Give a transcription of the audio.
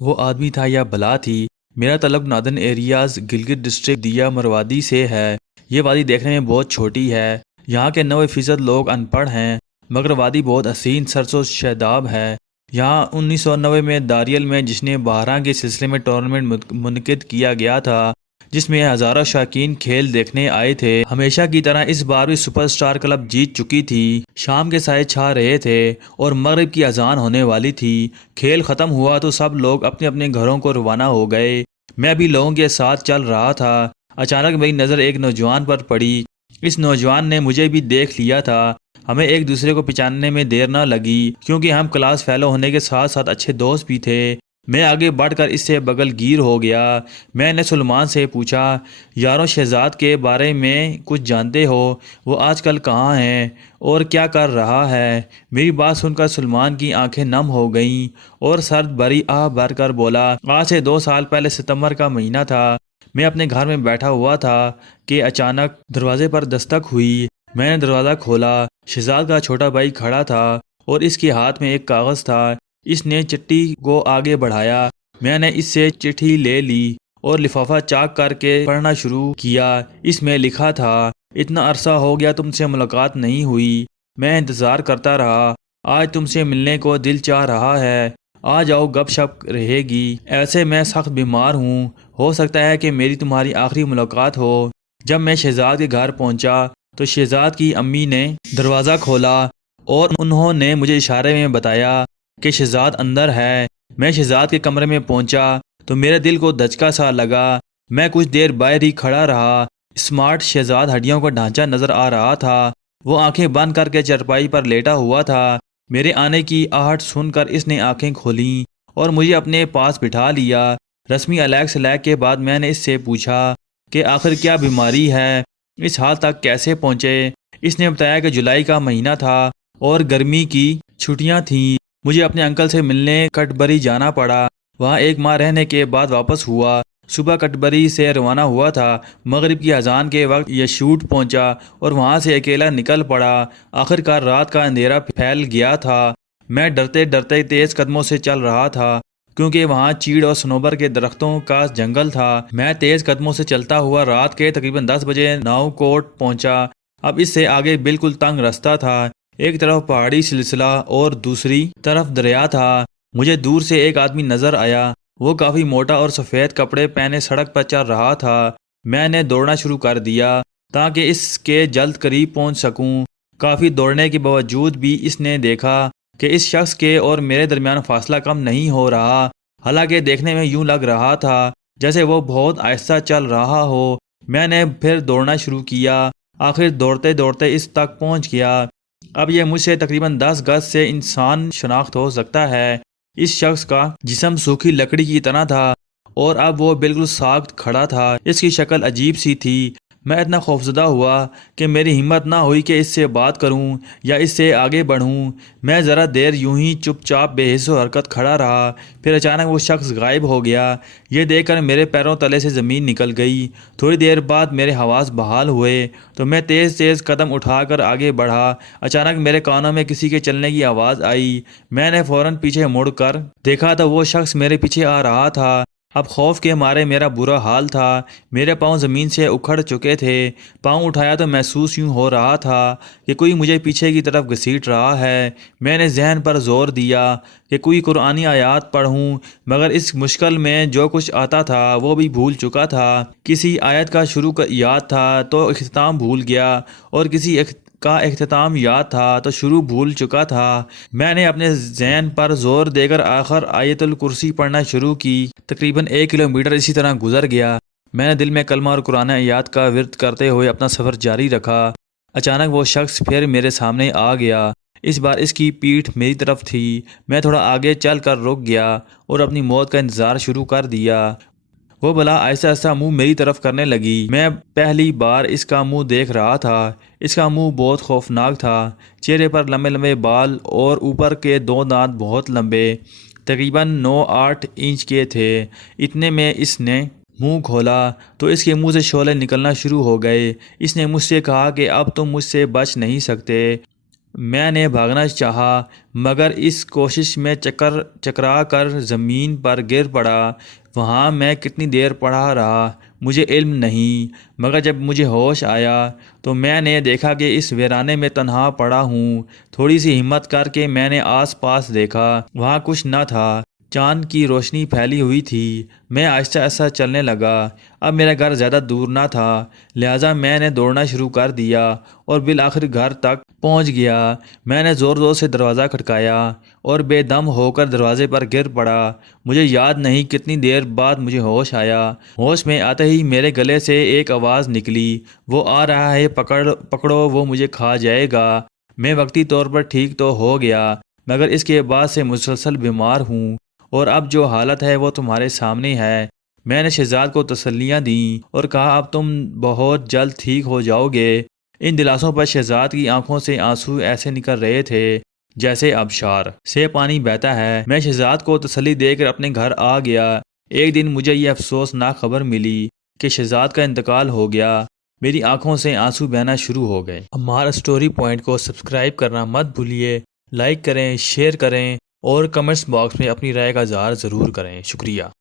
وہ آدمی تھا یا بلا تھی؟ میرا تعلق نادن ایریاز گلگت ڈسٹرکٹ دیا مروادی سے ہے۔ یہ وادی دیکھنے میں بہت چھوٹی ہے۔ یہاں کے 90% لوگ ان پڑھ ہیں، مگر وادی بہت حسین سرسو شاداب ہے۔ یہاں 1990 میں داریل میں جشن بہراں کے سلسلے میں ٹورنامنٹ منعقد کیا گیا تھا، جس میں ہزاروں شائقین کھیل دیکھنے آئے تھے۔ ہمیشہ کی طرح اس بار بھی سپر سٹار کلب جیت چکی تھی۔ شام کے سائے چھا رہے تھے اور مغرب کی اذان ہونے والی تھی۔ کھیل ختم ہوا تو سب لوگ اپنے اپنے گھروں کو روانہ ہو گئے۔ میں بھی لوگوں کے ساتھ چل رہا تھا۔ اچانک میری نظر ایک نوجوان پر پڑی۔ اس نوجوان نے مجھے بھی دیکھ لیا تھا۔ ہمیں ایک دوسرے کو پہچاننے میں دیر نہ لگی، کیونکہ ہم کلاس فیلو ہونے کے ساتھ ساتھ اچھے دوست بھی تھے۔ میں آگے بڑھ کر اس سے بغل گیر ہو گیا۔ میں نے سلمان سے پوچھا، یارو شہزاد کے بارے میں کچھ جانتے ہو؟ وہ آج کل کہاں ہے اور کیا کر رہا ہے؟ میری بات سن کر سلمان کی آنکھیں نم ہو گئیں اور سرد بھری آہ بھر کر بولا، آج سے 2 سال پہلے ستمبر کا مہینہ تھا۔ میں اپنے گھر میں بیٹھا ہوا تھا کہ اچانک دروازے پر دستک ہوئی۔ میں نے دروازہ کھولا۔ شہزاد کا چھوٹا بھائی کھڑا تھا اور اس کے ہاتھ میں ایک کاغذ تھا۔ اس نے چٹھی کو آگے بڑھایا۔ میں نے اس سے چٹھی لے لی اور لفافہ چاک کر کے پڑھنا شروع کیا۔ اس میں لکھا تھا، اتنا عرصہ ہو گیا تم سے ملاقات نہیں ہوئی۔ میں انتظار کرتا رہا۔ آج تم سے ملنے کو دل چاہ رہا ہے۔ آ جاؤ، گپ شپ رہے گی۔ ایسے میں سخت بیمار ہوں، ہو سکتا ہے کہ میری تمہاری آخری ملاقات ہو۔ جب میں شہزاد کے گھر پہنچا تو شہزاد کی امی نے دروازہ کھولا اور انہوں نے مجھے اشارے میں بتایا کہ شہزاد اندر ہے۔ میں شہزاد کے کمرے میں پہنچا تو میرے دل کو دھچکا سا لگا۔ میں کچھ دیر باہر ہی کھڑا رہا۔ اسمارٹ شہزاد ہڈیوں کا ڈھانچہ نظر آ رہا تھا۔ وہ آنکھیں بند کر کے چرپائی پر لیٹا ہوا تھا۔ میرے آنے کی آہٹ سن کر اس نے آنکھیں کھولیں اور مجھے اپنے پاس بٹھا لیا۔ رسمی علیگ سلیگ کے بعد میں نے اس سے پوچھا کہ آخر کیا بیماری ہے، اس حال تک کیسے پہنچے؟ اس نے بتایا کہ جولائی کا مہینہ تھا اور گرمی کی چھٹیاں تھیں۔ مجھے اپنے انکل سے ملنے کٹبری جانا پڑا۔ وہاں 1 ماہ رہنے کے بعد واپس ہوا۔ صبح کٹبری سے روانہ ہوا تھا۔ مغرب کی اذان کے وقت یشوٹ پہنچا اور وہاں سے اکیلا نکل پڑا۔ آخر کار رات کا اندھیرا پھیل گیا تھا۔ میں ڈرتے ڈرتے تیز قدموں سے چل رہا تھا، کیونکہ وہاں چیڑ اور صنوبر کے درختوں کا جنگل تھا۔ میں تیز قدموں سے چلتا ہوا رات کے تقریباً 10 بجے ناؤ کوٹ پہنچا۔ اب اس سے آگے بالکل تنگ رستہ تھا۔ ایک طرف پہاڑی سلسلہ اور دوسری طرف دریا تھا۔ مجھے دور سے ایک آدمی نظر آیا۔ وہ کافی موٹا اور سفید کپڑے پہنے سڑک پر چل رہا تھا۔ میں نے دوڑنا شروع کر دیا تاکہ اس کے جلد قریب پہنچ سکوں۔ کافی دوڑنے کے باوجود بھی اس نے دیکھا کہ اس شخص کے اور میرے درمیان فاصلہ کم نہیں ہو رہا، حالانکہ دیکھنے میں یوں لگ رہا تھا جیسے وہ بہت آہستہ چل رہا ہو۔ میں نے پھر دوڑنا شروع کیا۔ آخر دوڑتے دوڑتے اس تک پہنچ گیا۔ اب یہ مجھ سے تقریباً 10 گز سے انسان شناخت ہو سکتا ہے۔ اس شخص کا جسم سوکھی لکڑی کی طرح تھا اور اب وہ بالکل ساکت کھڑا تھا۔ اس کی شکل عجیب سی تھی۔ میں اتنا خوفزدہ ہوا کہ میری ہمت نہ ہوئی کہ اس سے بات کروں یا اس سے آگے بڑھوں۔ میں ذرا دیر یوں ہی چپ چاپ بے حس و حرکت کھڑا رہا۔ پھر اچانک وہ شخص غائب ہو گیا۔ یہ دیکھ کر میرے پیروں تلے سے زمین نکل گئی۔ تھوڑی دیر بعد میرے حواس بحال ہوئے تو میں تیز تیز قدم اٹھا کر آگے بڑھا۔ اچانک میرے کانوں میں کسی کے چلنے کی آواز آئی۔ میں نے فوراً پیچھے مڑ کر دیکھا تو وہ شخص میرے پیچھے آ رہا تھا۔ اب خوف کے مارے میرا برا حال تھا۔ میرے پاؤں زمین سے اکھڑ چکے تھے۔ پاؤں اٹھایا تو محسوس یوں ہو رہا تھا کہ کوئی مجھے پیچھے کی طرف گھسیٹ رہا ہے۔ میں نے ذہن پر زور دیا کہ کوئی قرآنی آیات پڑھوں، مگر اس مشکل میں جو کچھ آتا تھا وہ بھی بھول چکا تھا۔ کسی آیت کا شروع یاد تھا تو اختتام بھول گیا، اور کسی کا اختتام یاد تھا تو شروع بھول چکا تھا۔ میں نے اپنے ذہن پر زور دے کر آخر آیت الکرسی پڑھنا شروع کی۔ تقریباً 1 کلومیٹر اسی طرح گزر گیا۔ میں نے دل میں کلمہ اور قرآن آیات کا ورد کرتے ہوئے اپنا سفر جاری رکھا۔ اچانک وہ شخص پھر میرے سامنے آ گیا۔ اس بار اس کی پیٹھ میری طرف تھی۔ میں تھوڑا آگے چل کر رک گیا اور اپنی موت کا انتظار شروع کر دیا۔ وہ بلا آہستہ آہستہ منہ میری طرف کرنے لگی۔ میں پہلی بار اس کا منہ دیکھ رہا تھا۔ اس کا منہ بہت خوفناک تھا۔ چہرے پر لمبے لمبے بال اور اوپر کے 2 دانت بہت لمبے، تقریباً 9-8 انچ کے تھے۔ اتنے میں اس نے منہ کھولا تو اس کے منہ سے شعلے نکلنا شروع ہو گئے۔ اس نے مجھ سے کہا کہ اب تم مجھ سے بچ نہیں سکتے۔ میں نے بھاگنا چاہا مگر اس کوشش میں چکرا کر زمین پر گر پڑا۔ وہاں میں کتنی دیر پڑا رہا مجھے علم نہیں، مگر جب مجھے ہوش آیا تو میں نے دیکھا کہ اس ویرانے میں تنہا پڑا ہوں۔ تھوڑی سی ہمت کر کے میں نے آس پاس دیکھا، وہاں کچھ نہ تھا، چاند کی روشنی پھیلی ہوئی تھی۔ میں آہستہ آہستہ چلنے لگا۔ اب میرا گھر زیادہ دور نہ تھا، لہٰذا میں نے دوڑنا شروع کر دیا اور بالآخر گھر تک پہنچ گیا۔ میں نے زور زور سے دروازہ کھٹکایا اور بے دم ہو کر دروازے پر گر پڑا۔ مجھے یاد نہیں کتنی دیر بعد مجھے ہوش آیا۔ ہوش میں آتے ہی میرے گلے سے ایک آواز نکلی، وہ آ رہا ہے، پکڑو وہ مجھے کھا جائے گا۔ میں وقتی طور پر ٹھیک تو ہو گیا، مگر اس کے بعد سے مسلسل بیمار ہوں، اور اب جو حالت ہے وہ تمہارے سامنے ہے۔ میں نے شہزاد کو تسلیاں دیں اور کہا اب تم بہت جلد ٹھیک ہو جاؤ گے۔ ان دلاسوں پر شہزاد کی آنکھوں سے آنسو ایسے نکل رہے تھے جیسے آبشار سے پانی بہتا ہے۔ میں شہزاد کو تسلی دے کر اپنے گھر آ گیا۔ ایک دن مجھے یہ افسوسناک خبر ملی کہ شہزاد کا انتقال ہو گیا۔ میری آنکھوں سے آنسو بہنا شروع ہو گئے۔ ہمارا سٹوری پوائنٹ کو سبسکرائب کرنا مت بھولیے، لائک کریں، شیئر کریں اور کمنٹس باکس میں اپنی رائے کا اظہار ضرور کریں۔ شکریہ۔